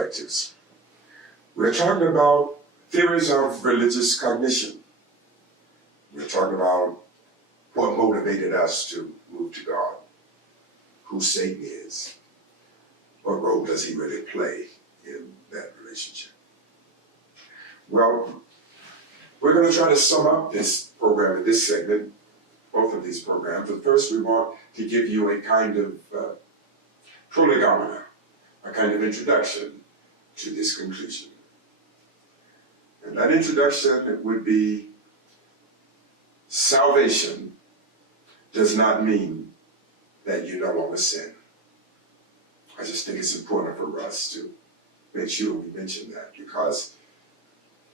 perspectives. We're talking about theories of religious cognition. We're talking about what motivated us to move to God, who Satan is, what role does he really play in that relationship. Well, we're going to try to sum up this program in this segment, both of these programs. But first, we want to give you a kind of prolegomena, a kind of introduction to this conclusion. And that introduction would be: salvation does not mean that you no longer sin. I just think it's important for us to make sure we mention that, because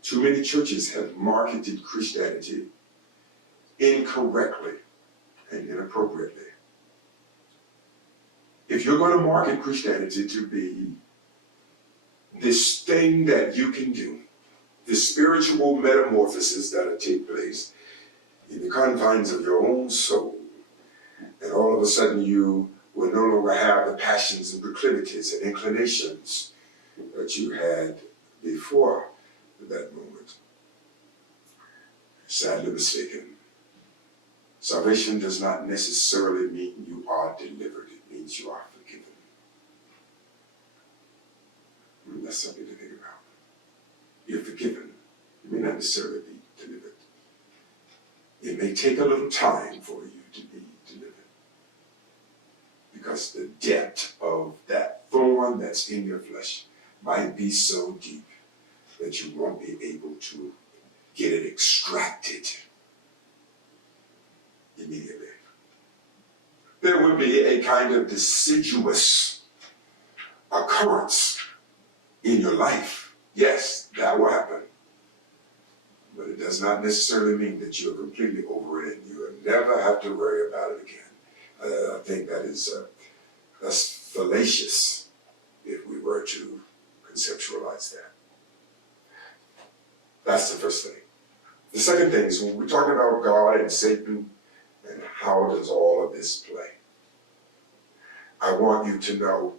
too many churches have marketed Christianity incorrectly and inappropriately. If you're going to market Christianity to be this thing that you can do, this spiritual metamorphosis that'll take place in the confines of your own soul, and all of a sudden you will no longer have the passions and proclivities and inclinations that you had before that moment. Sadly mistaken. Salvation does not necessarily mean you are delivered. It means you are forgiven. That's something to think about. You're forgiven. You may not necessarily be delivered. It may take a little time for you to be delivered, because the depth of that thorn that's in your flesh might be so deep that you won't be able to get it extracted immediately. There would be a kind of deciduous occurrence in your life. Yes, that will happen. But it does not necessarily mean that you're completely over it and you will never have to worry about it again. I think that is that's fallacious if we were to conceptualize that. That's the first thing. The second thing is, when we're talking about God and Satan and how does all of this play, I want you to know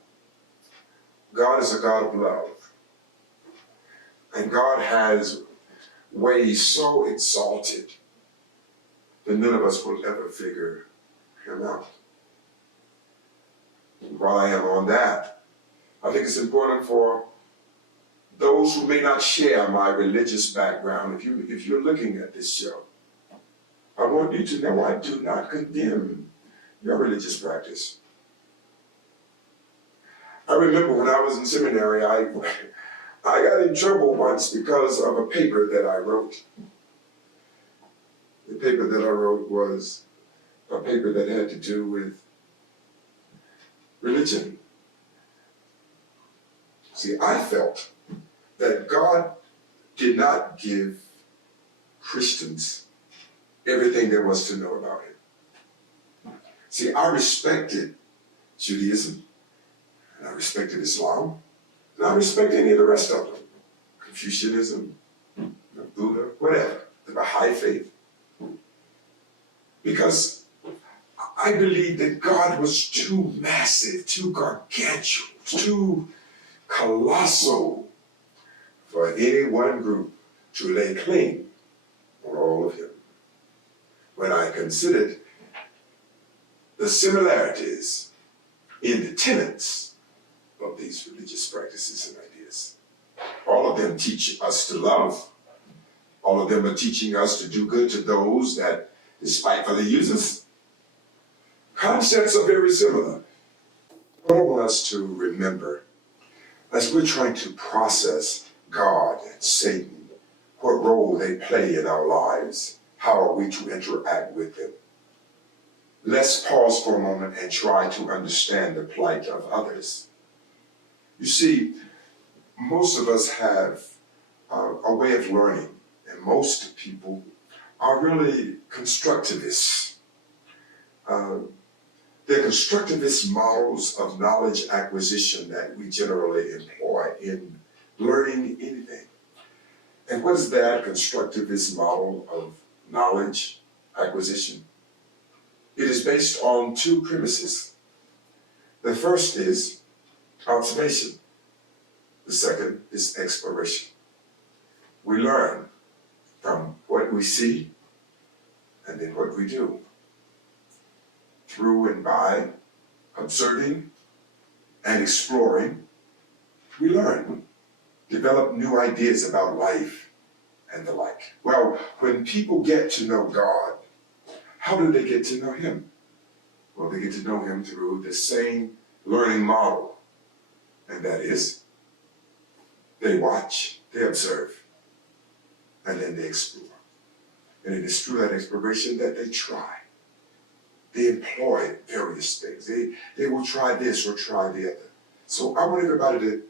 God is a God of love. And God has ways so exalted that none of us will ever figure him out. And while I am on that, I think it's important for those who may not share my religious background, if you're looking at this show, I want you to know I do not condemn your religious practice. I remember when I was in seminary, I got in trouble once because of a paper that I wrote. The paper that I wrote was a paper that had to do with religion. See, I felt that God did not give Christians everything there was to know about it. See, I respected Judaism, and I respected Islam, and I respect any of the rest of them. Confucianism, Buddha, whatever, the Baha'i faith. Because I believe that God was too massive, too gargantuan, too colossal for any one group to lay claim on all of him. When I considered the similarities in the tenets of these religious practices and ideas. All of them teach us to love. All of them are teaching us to do good to those that despitefully use us. Concepts are very similar. What I want us to remember as we're trying to process God and Satan, what role they play in our lives, how are we to interact with them? Let's pause for a moment and try to understand the plight of others. You see, most of us have a way of learning, and most people are really constructivists. They're constructivist models of knowledge acquisition that we generally employ in learning anything. And what is that constructivist model of knowledge acquisition? It is based on two premises. The first is observation. The second is exploration. We learn from what we see and then what we do. Through and by observing and exploring, we learn, develop new ideas about life and the like. Well, when people get to know God, how do they get to know Him? Well, they get to know Him through the same learning model, and that is they watch, they observe, and then they explore. And it is through that exploration that they try. They employ various things. They will try this or try the other. So I want everybody to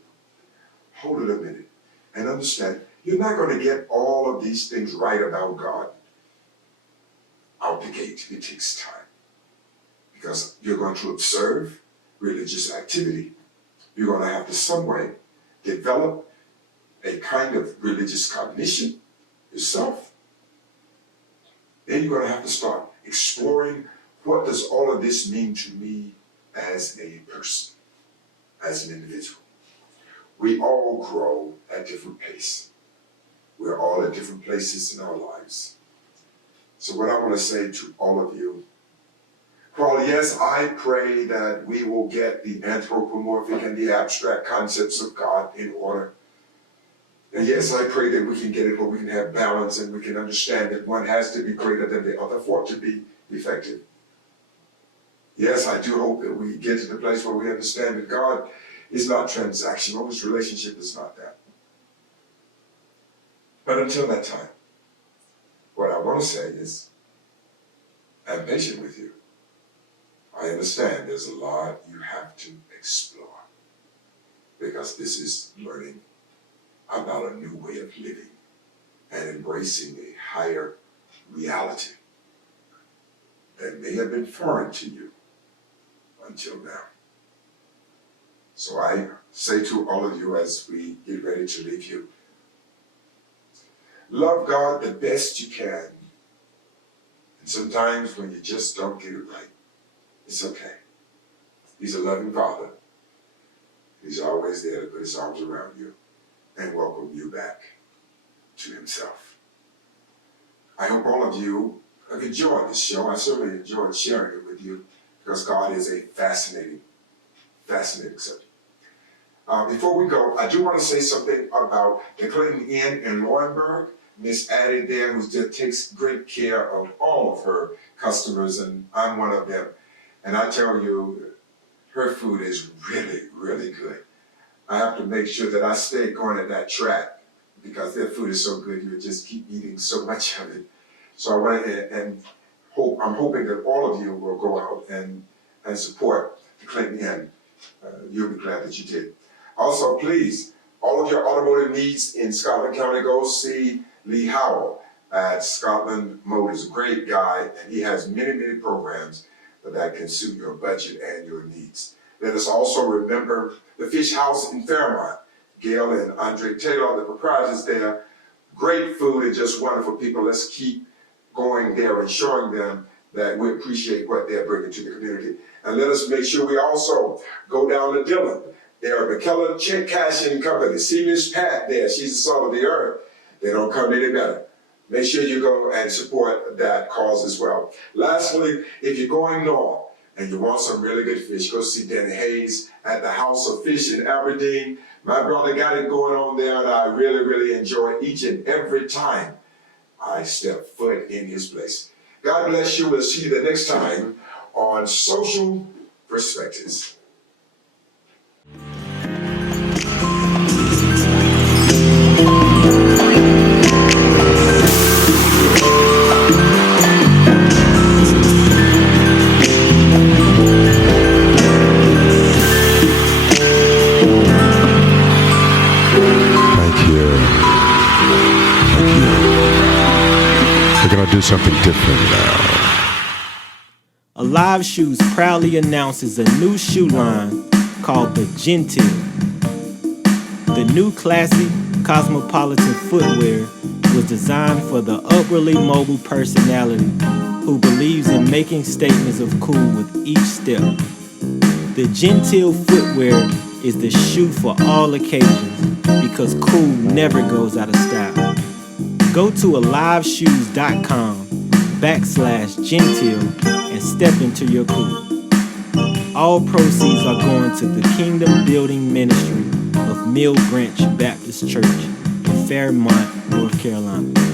hold it a minute and understand you're not going to get all of these things right about God out the gate. It takes time. Because you're going to observe religious activity. You're going to have to some way develop a kind of religious cognition yourself. Then you're going to have to start exploring, what does all of this mean to me as a person, as an individual? We all grow at different pace. We're all at different places in our lives. So what I want to say to all of you, Paul, yes, I pray that we will get the anthropomorphic and the abstract concepts of God in order. And yes, I pray that we can get it where we can have balance and we can understand that one has to be greater than the other for it to be effective. Yes, I do hope that we get to the place where we understand that God is not transactional. His relationship is not that. But until that time, what I want to say is, I'm patient with you. I understand there's a lot you have to explore because this is learning about a new way of living and embracing a higher reality that may have been foreign to you until now. So I say to all of you as we get ready to leave you, love God the best you can. And sometimes when you just don't get it right, it's okay. He's a loving Father. He's always there to put his arms around you and welcome you back to himself. I hope all of you have enjoyed this show. I certainly enjoyed sharing it with you because God is a fascinating subject. Before we go, I do want to say something about the Clinton Inn in Laurinburg. Miss Addie there, who just takes great care of all of her customers, and I'm one of them. And I tell you, her food is really, really good. I have to make sure that I stay going at that track because their food is so good, you just keep eating so much of it. So I went ahead and I'm hoping that all of you will go out and support the Clinton Inn. You'll be glad that you did. Also, please, all of your automotive needs in Scotland County, go see Lee Howell at Scotland Motors. A great guy, and he has many, many programs that can suit your budget and your needs. Let us also remember the Fish House in Fairmont. Gail and Andre Taylor, the proprietors there. Great food and just wonderful people. Let's keep going there and showing them that we appreciate what they're bringing to the community. And let us make sure we also go down to Dillon. There are McKellar Check Cashing Company. See Miss Pat there. She's the salt of the earth. They don't come any better. Make sure you go and support that cause as well. Lastly, if you're going north and you want some really good fish, go see Danny Hayes at the House of Fish in Aberdeen. My brother got it going on there, and I really, really enjoy each and every time I step foot in his place. God bless you. We'll see you the next time on Social Perspectives. Do something different now. Alive Shoes proudly announces a new shoe line called the Gentile. The new classy cosmopolitan footwear was designed for the upwardly mobile personality who believes in making statements of cool with each step. The Gentile footwear is the shoe for all occasions because cool never goes out of style. Go to aliveshoes.com/gentile and step into your cool. All proceeds are going to the Kingdom Building Ministry of Mill Branch Baptist Church in Fairmont, North Carolina.